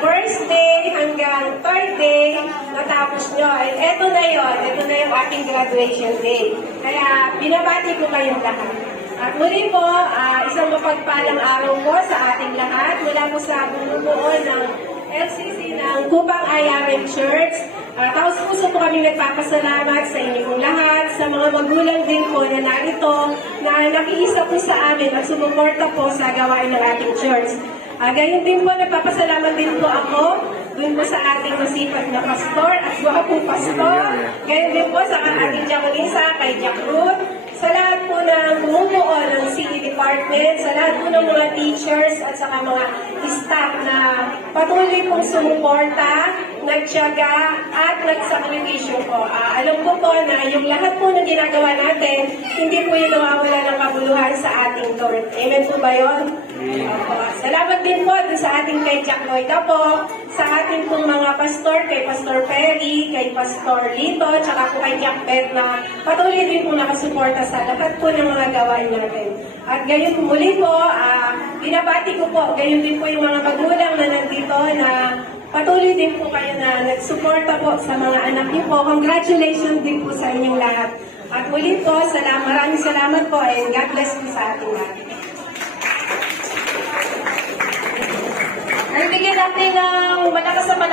first day hanggang third day, natapos nyo. And ito na yung ating graduation day. Kaya binabati ko kayong lahat. At muli po, isang mapagpalang araw po sa ating lahat mula po sa bumubuo ng LCC ng Kupang Ayamen Church. Taos puso po kami nagpapasalamat sa inyo pong lahat, sa mga magulang din po na narito na nakiisa po sa amin at sumuporta po sa gawain ng ating church. Gayon din po, nagpapasalamat din po ako dun po sa ating masipag na pastor at gwapong pastor. Gayon din po sa ating Diakonisa, kay Jack Ruth, sa lahat po ng bumubuo ng city department, sa lahat po ng mga teachers at saka mga staff na patuloy pong sumuporta, nagtiyaga at nagsakripisyo po. Alam ko po na yung lahat po na ginagawa natin, hindi po yung nawawala ng kabuluhan sa ating Lord. Amen po ba yun? Salamat din po dun sa ating kay Jack Loida po, sa ating pong mga pastor, kay Pastor Perry, kay Pastor Lito, tsaka po kay Jack Beth na patuloy din po nakasuporta sa lahat po ng mga gawain natin. At gayon muli po, binabati ko po, gayon din po yung mga magulang na nandito na patuloy din po kayo na nagsuporta po sa mga anak niyo po. Congratulations din po sa inyong lahat. At muli po, maraming salamat po and God bless po sa ating lahat. Bigyan natin ng malakas na